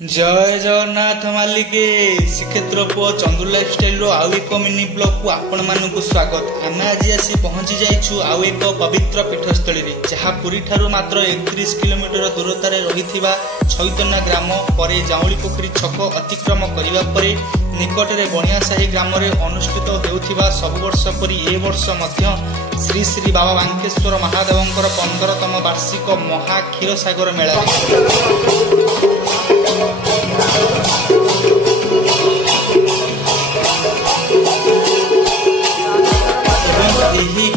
जय जगन्नाथ मालिके श्रीक्षेत्र पुओ चंदू लाइफस्टाइल आउ एक मिनी ब्लॉग को आपण मानकु स्वागत। आमे आज आसी पहुंची जाइछु आउ एक पवित्र पीठस्थली रे जहा पुरी ठारू मात्र 31 किलोमीटर दूरतार रहिथिबा छैतन्य ग्राम परे जाउली पोखरी छक अतिक्रम करिवा परे निकटरे बणियासाही ग्राम रे अनुष्ठित हेउथिबा सब वर्ष परि ए वर्ष मध्य श्री श्री बाबा बांकेश्वर महादेवंकर 15तम वार्षिक महा क्षीरसागर मेला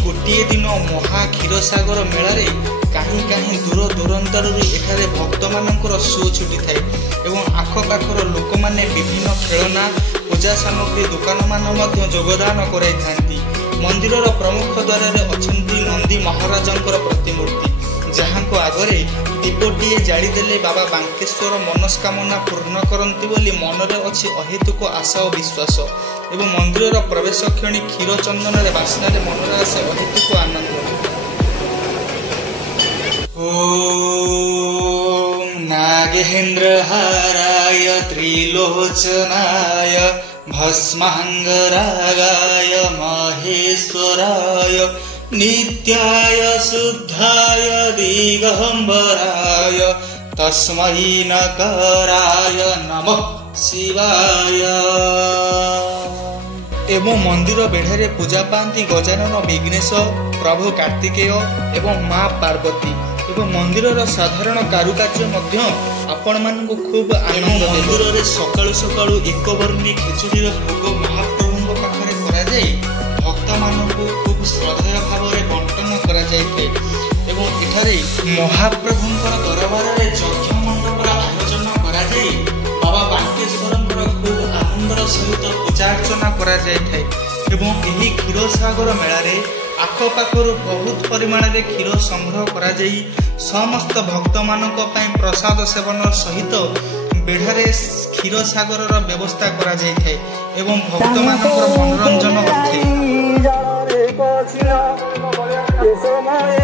गोटे दिन महा क्षीरसागर मेलारे कहीं कहीं दूर दूरांतर एठारे भक्त मानकर शो छुटी थाए एवं आखपाखर लोक माने विभिन्न खेलना पूजा सामग्री दुकान मान योगदान कराई। मंदिर प्रमुख द्वार अछंती नंदी महाराजंकर प्रतिमूर्ति जहां को आगरे दीपटीए जाड़ीदेले बाबा बांकेश्वर मनस्कामना पूर्ण करती बोली मनरे अच्छी अहेतुक आशा और विश्वास एवं मंदिर प्रवेश क्षणी क्षीर चंदन बास्नार मनरे आसे अहेतुक आनंद। ओम नागेन्द्रहाराय त्रिलोचनाय भस्मांगरागाय महेश्वराय नित्याय शुद्धाय दिगंबराय तस्मै नकाराय नमः शिवाय। एवं मंदिर बेढ़े पूजा पाती गजानन विघ्नेश प्रभु कार्तिकेय एवं माँ पार्वती एवं मंदिर साधारण कारुकार्य आपण मानकु खूब आनंद। मंदिर रे सकाळु सकाळु एक वर्णी खिचुड़ी भोग महाप्रभु पाखरे करा जाय भक्त मानकु खूब श्रद्धा भाव में बंटन करा जायते एवं इठारे महाप्रभुंकर दरबार रे यज्ञ मंडपर आयोजन करा जाय बाबा बांकेश्वरंकर खूब आनंदर सहित पूजा अर्चना करा जायते एवं एही क्षीरसागर मेला रे आखपाखर बहुत परिमाण में क्षीर संग्रह करा जाई समस्त भक्त मानक पई प्रसाद सेवन सहित बेढ़ारे क्षीरसागर व्यवस्था करा जाय थाए एवं भक्त मानकर मनोरंजन होते। समय